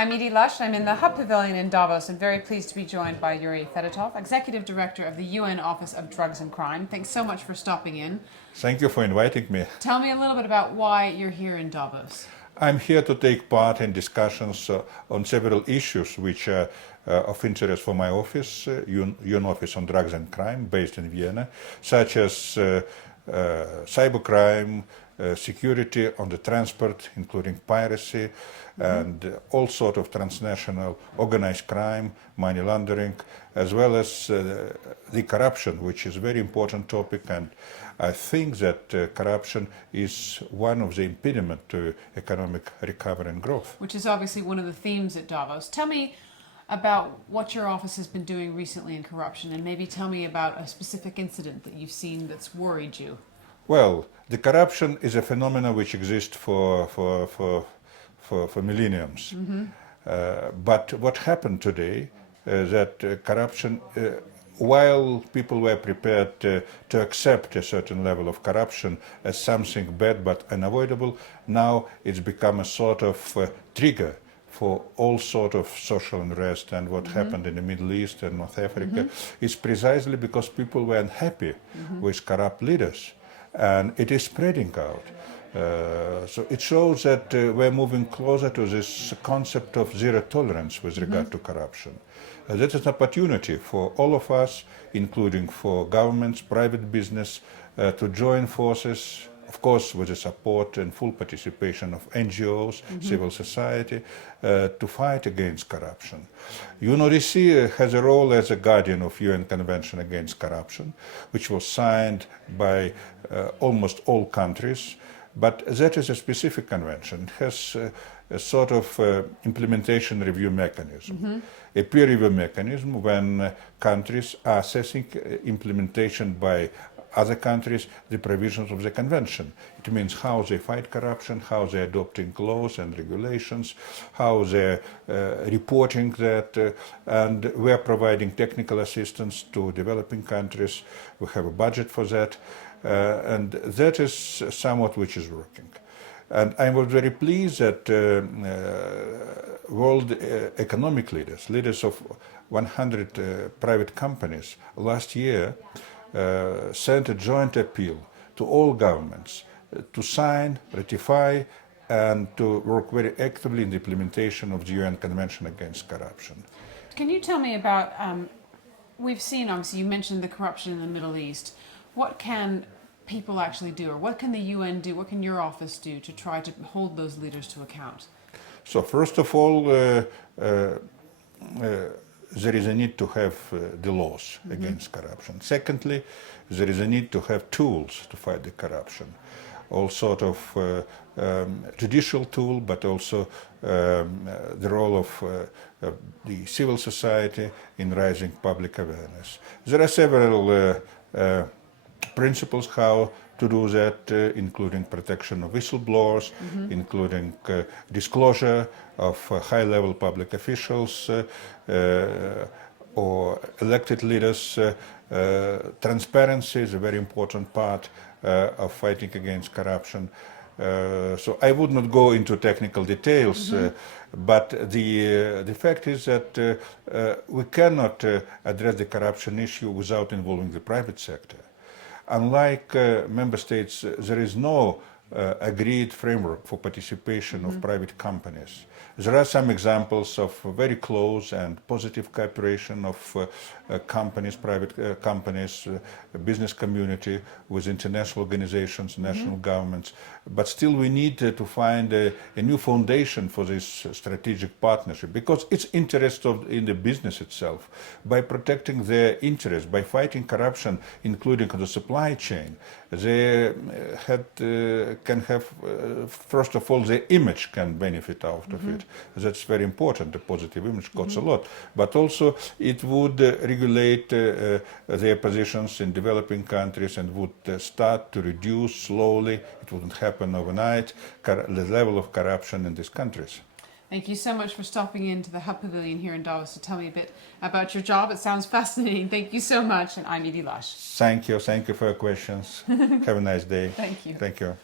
I'm Edie Lush. I'm in the Hub Pavilion in Davos and very pleased to be joined by Yury Fedotov, Executive Director of the UN Office of Drugs and Crime. Thanks so much for stopping in. Thank you for inviting me. Tell me a little bit about why you're here in Davos. I'm here to take part in discussions on several issues which are of interest for my office, UN Office on Drugs and Crime, based in Vienna, such as cybercrime, security on the transport, including piracy, and all sorts of transnational organized crime, money laundering, as well as the corruption, which is a very important topic. And I think that corruption is one of the impediments to economic recovery and growth. Which is obviously one of the themes at Davos. Tell me about what your office has been doing recently in corruption, and maybe tell me about a specific incident that you've seen that's worried you. Well, the corruption is a phenomenon which exists for millenniums. But what happened today is that corruption, while people were prepared to accept a certain level of corruption as something bad but unavoidable, now it's become a sort of trigger for all sorts of social unrest. And what happened in the Middle East and North Africa is precisely because people were unhappy with corrupt leaders. And it is spreading out. So it shows that we're moving closer to this concept of zero tolerance with regard to corruption. That is an opportunity for all of us, including for governments, private business, to join forces, of course with the support and full participation of NGOs, civil society, to fight against corruption. UNODC has a role as a guardian of UN Convention Against Corruption, which was signed by almost all countries, but that is a specific convention. It has a sort of implementation review mechanism, a peer review mechanism when countries are assessing implementation by other countries the provisions of the convention. It means how they fight corruption, how they're adopting laws and regulations, how they're reporting that, and we're providing technical assistance to developing countries. We have a budget for that, and that is somewhat which is working. And I was very pleased that world economic leaders of 100 private companies last year sent a joint appeal to all governments to sign, ratify, and to work very actively in the implementation of the UN Convention Against Corruption. Can you tell me about, we've seen, obviously, you mentioned the corruption in the Middle East. What can people actually do, or what can the UN do, what can your office do to try to hold those leaders to account? So first of all, there is a need to have the laws against corruption. Secondly, there is a need to have tools to fight the corruption. All sort of judicial tool, but also the role of the civil society in raising public awareness. There are several principles how to do that, including protection of whistleblowers, including disclosure of high-level public officials or elected leaders. Transparency is a very important part of fighting against corruption. So I would not go into technical details, but the fact is that we cannot address the corruption issue without involving the private sector. Unlike member states, there is no agreed framework for participation of private companies. There are some examples of very close and positive cooperation of companies, private companies, business community with international organizations, national governments, but still we need to find a new foundation for this strategic partnership, because it's interest in the business itself. By protecting their interests, by fighting corruption, including on the supply chain, they can have, first of all, their image can benefit out of it. That's very important. The positive image costs a lot. But also it would regulate their positions in developing countries and would start to reduce slowly, it wouldn't happen overnight, the level of corruption in these countries. Thank you so much for stopping into the Hub Pavilion here in Davos to tell me a bit about your job. It sounds fascinating. Thank you so much, and I'm Edie Lush. Thank you for your questions. Have a nice day. Thank you. Thank you.